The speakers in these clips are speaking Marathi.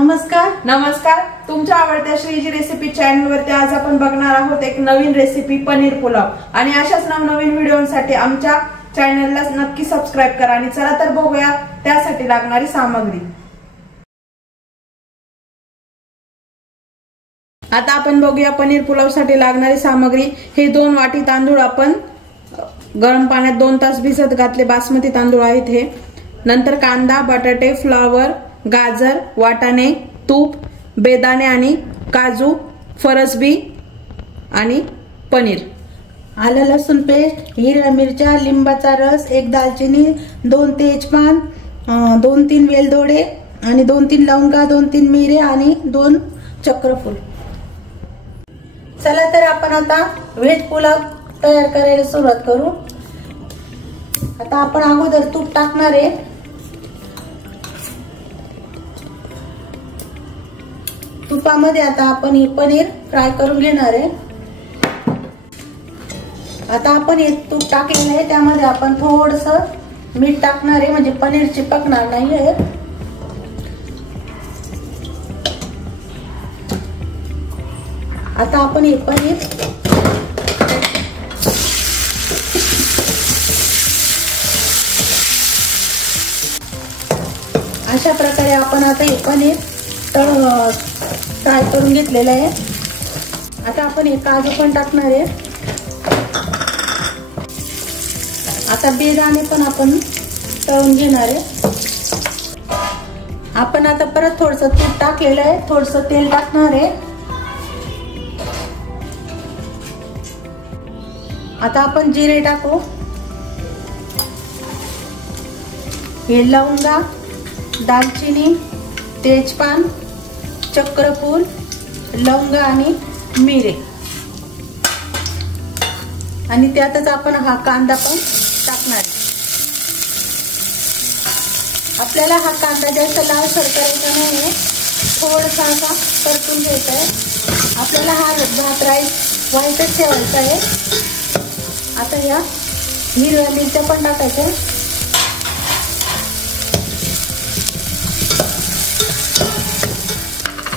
नमस्कार तुमच्या आवडत्या श्रीजी रेसिपी चॅनल वरती आज आपण बघणार आहोत एक नवीन रेसिपी पनीर पुलाव। आणि अशाच नवनवीन व्हिडिओसाठी आमच्या चॅनलला नक्की सबस्क्राइब करा। आणि चला तर बघूया त्यासाठी लागणारी सामग्री। आता आपण बघूया पनीर पुलाव साठी लागणारी सामग्री। हे 2 वाटी तांदूळ आपण गरम पाण्यात 2 तास भिजत घातले, बासमती तांदूळ आहेत हे। नंतर कांदा, बटाटे, फ्लावर, गाजर, वाटाणे, तूप, बेदाणे आणि काजू, फरसबी आणि पनीर, आलं लसूण पेस्ट, हिरव्या मिरच्या, लिंबाचा रस, 1 दालचिनी, 2 तेजपान, 2-3 वेलदोडे आणि 2-3 लवंगा, 2-3 मिरे आणि 2 चक्रफूल। चला तर आपण आता व्हेज पुलाव तयार करायला सुरुवात करू। आता आपण अगोदर तूप टाकणार आहे। तुपामध्ये आता आपण हे पनीर फ्राय करून घेणार आहे। आता आपण हे तूप टाकलेलं आहे, त्यामध्ये आपण थोडंसं मीठ टाकणार आहे, म्हणजे पनीर चिपकणार नाही आहे। आता आपण हे पनीर अशा प्रकारे आपण आता हे पनीर फ्राय करून घेतलेलं आहे। आता आपण हे काजू पण टाकणार आहे। आता बेदाणे पण आपण तळून घेणार आहे। आपण आता परत थोडंसं तूप टाकलेलं आहे, थोडंसं तेल टाकणार आहे। आता आपण जिरे टाकू, हे लवंगा, दालचिनी, तेजपान, चक्रफूल, लवंगा आणि मिरे, आणि त्यातच आपण हा कांदा पण टाकणार आहे। आपल्याला हा कांदा जास्त लालसर करायचा नाहीये, थोडासा असा परतून घ्यायचा आहे। आपल्याला हा भात राईस व्हाईटच ठेवायचा आहे। आता या हिरव्या मिरच्या पण टाकायच्या,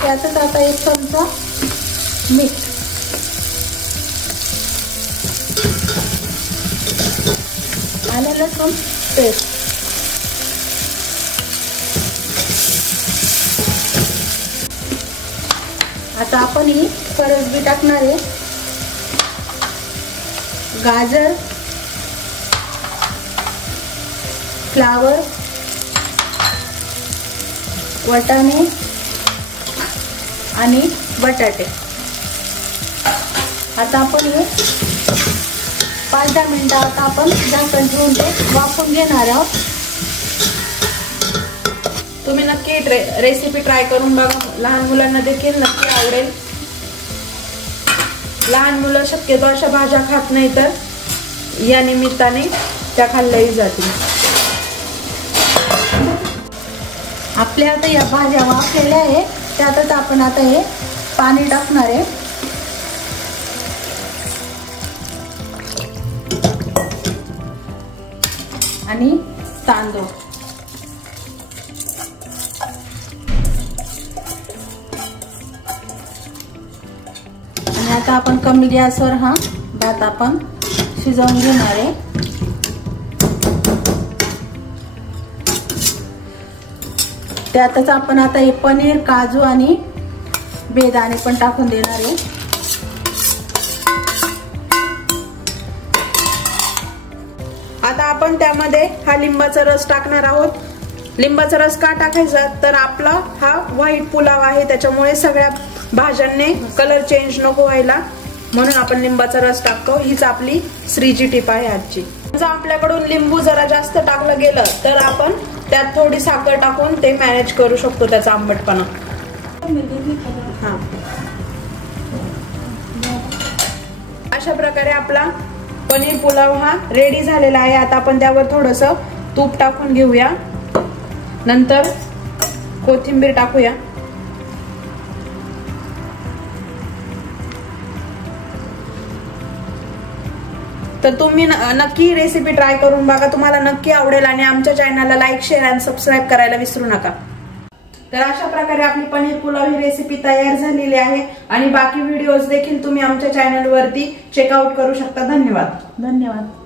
त्यातच आता 1 चमचा मीठ, आलं लसूण पेस्ट, आता आपण ही फरसबी टाकणार आहे। गाजर, फ्लावर, वाटाणे आणि बटाटे। आता आपण हे 5-10 मिनिटं आता आपण झाकण ठेवून ते वाफवून घेणार आहोत। तुम्ही नक्की रेसिपी ट्राय करून बघा, लहान मुलांना देखील नक्की आवडेल। लहान मुलं शक्यतो अशा भाज्या खात नाही, तर या निमित्ताने त्या खाल्ल्याही जातील। आपल्या आता या भाज्या वाफलेल्या आहे, त्यातच आपण आता हे पाणी टाकणार आहे। आणि तांदूळ, आणि आता आपण कमी गॅसवर हा भात आपण शिजवून घेणार आहे। त्यातच आपण आता हे पनीर, काजू आणि बेदाणे पण टाकून देणार आहे। आता आपण त्यामध्ये हा लिंबाचा रस टाकणार आहोत। लिंबाचा रस का टाकायचा, तर आपला हा व्हाईट पुलाव आहे, त्याच्यामुळे सगळ्या भाज्यांनी कलर चेंज नको व्हायला, म्हणून आपण लिंबाचा रस टाकतो। हीच आपली श्रीजी टिप आहे आजची। जर आपल्याकडून लिंबू जरा जास्त टाकलं गेलं तर आपण त्यात थोडी साखर टाकून ते मॅनेज करू शकतो, त्याचा आंबटपणा। हा, अशा प्रकारे आपला पनीर पुलाव हा रेडी झालेला आहे। आता आपण त्यावर थोडंसं तूप टाकून घेऊया, नंतर कोथिंबीर टाकूया। तर तुम्ही नक्की रेसिपी ट्राय करून बघा, तुम्हाला नक्की आवडेल। आणि आमच्या चॅनलला लाईक, शेअर आणि सबस्क्राइब करायला विसरू नका। तर अशा प्रकारे आपली पनीर पुलाव ही रेसिपी तयार झालेली आहे आणि बाकी व्हिडिओज देखील तुम्ही आमच्या चॅनलवरती चेकआउट करू शकता. धन्यवाद. धन्यवाद.